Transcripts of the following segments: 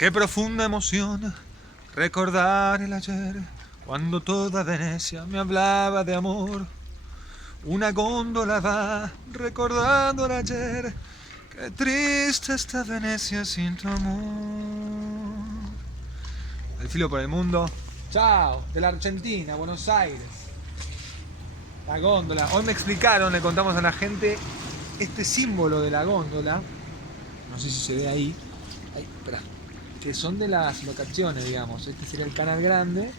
Qué profunda emoción recordar el ayer, cuando toda Venecia me hablaba de amor. Una góndola va recordando el ayer, qué triste está Venecia sin tu amor. Al filo por el mundo. Chao, de la Argentina, Buenos Aires. La góndola. Hoy me explicaron, le contamos a la gente, este símbolo de la góndola, no sé si se ve ahí, espera, que son de las locaciones, digamos. Este sería el canal grande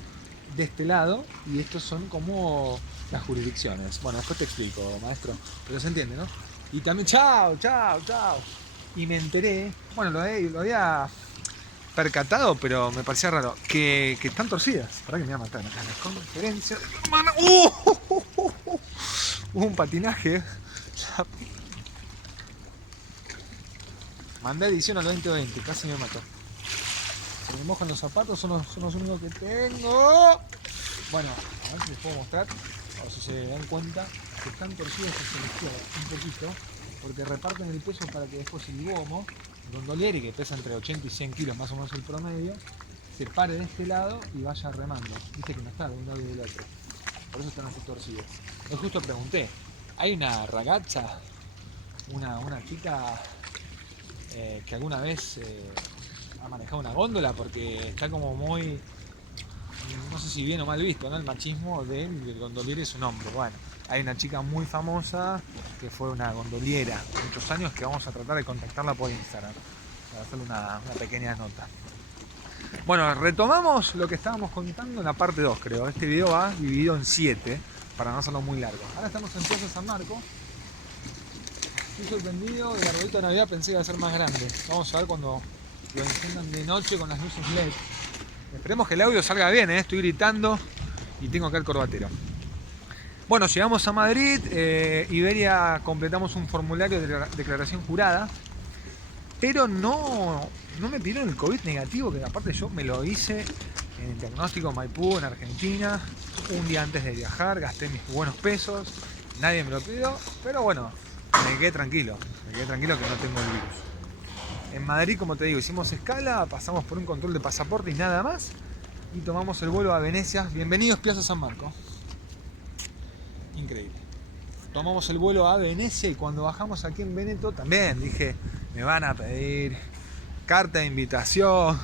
de este lado y estos son como las jurisdicciones. Bueno, después te explico, maestro, pero se entiende, ¿no? Y también, chao. Y me enteré, bueno, lo había percatado, pero me parecía raro, que están torcidas. Para que me voy a matar acá en la conferencia. Hubo un patinaje. Mandé edición al 2020, casi me mató. Se me mojan los zapatos, son los únicos que tengo. Bueno, a ver si les puedo mostrar, o si se dan cuenta que están torcidos hacia la izquierda, un poquito, porque reparten el peso para que después el gomo, el gondolieri, que pesa entre 80 y 100 kilos más o menos el promedio, se pare de este lado y vaya remando. Viste que no está de un lado y del otro. Por eso están así torcidos. Hoy justo pregunté, ¿hay una ragazza, una chica que alguna vez ha manejado una góndola? Porque está como muy, no sé si bien o mal visto, ¿no? El machismo del gondoliero es su nombre. Bueno, hay una chica muy famosa que fue una gondoliera muchos años, que vamos a tratar de contactarla por Instagram para hacerle una pequeña nota. Bueno, retomamos lo que estábamos contando en la parte 2, creo. Este video va dividido en 7 para no hacerlo muy largo. Ahora estamos en Plaza San Marco. Estoy sorprendido, el arbolito de Navidad pensé que iba a ser más grande. Vamos a ver cuando lo enciendan de noche con las luces LED. Esperemos que el audio salga bien, estoy gritando y tengo acá el corbatero. Bueno, llegamos a Madrid, Iberia, completamos un formulario de declaración jurada, pero no me pidieron el COVID negativo, que aparte yo me lo hice en el diagnóstico Maipú, en Argentina, un día antes de viajar, gasté mis buenos pesos, nadie me lo pidió, pero bueno, me quedé tranquilo que no tengo el virus. En Madrid, como te digo, hicimos escala, pasamos por un control de pasaporte y nada más, y tomamos el vuelo a Venecia. Bienvenidos, Plaza San Marco. Increíble. Tomamos el vuelo a Venecia y cuando bajamos aquí en Veneto también dije, me van a pedir carta de invitación,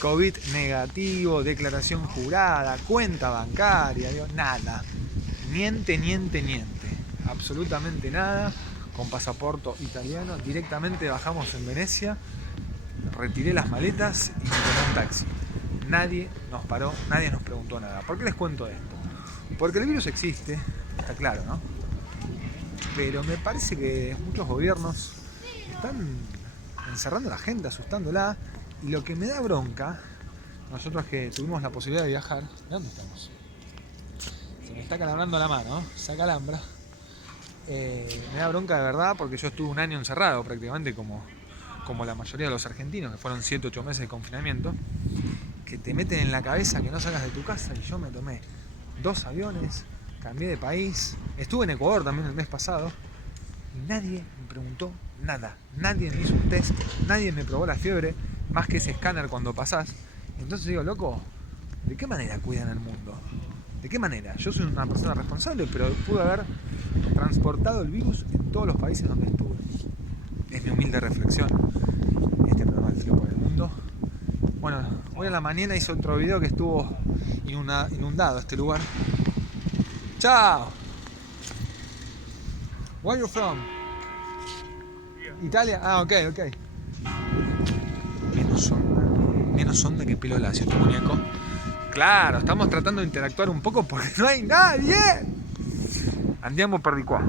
COVID negativo, declaración jurada, cuenta bancaria, nada. Niente. Absolutamente nada. Con pasaporte italiano, directamente bajamos en Venecia, retiré las maletas y me tomé un taxi. Nadie nos paró, nadie nos preguntó nada. ¿Por qué les cuento esto? Porque el virus existe, está claro, ¿no? Pero me parece que muchos gobiernos están encerrando a la gente, asustándola, y lo que me da bronca, nosotros que tuvimos la posibilidad de viajar, ¿de dónde estamos? Se me está calambrando la mano, se acalambra. Me da bronca de verdad porque yo estuve un año encerrado prácticamente como la mayoría de los argentinos, que fueron 7-8 meses de confinamiento, que te meten en la cabeza que no salgas de tu casa, y yo me tomé 2 aviones, cambié de país, estuve en Ecuador también el mes pasado y nadie me preguntó nada, nadie me hizo un test, nadie me probó la fiebre, más que ese escáner cuando pasás. Entonces digo, loco, ¿de qué manera cuidan el mundo? ¿De qué manera? Yo soy una persona responsable, pero pude haber transportado el virus en todos los países donde estuve. Es mi humilde reflexión. Este programa del filo por el mundo. Bueno, hoy a la mañana hice otro video que estuvo inundado este lugar. ¡Chao! Where are you from? Italia? Ah, ok. Menos onda que pelo lacio, este muñeco. Claro, estamos tratando de interactuar un poco porque no hay nadie. Andiamo per di qua.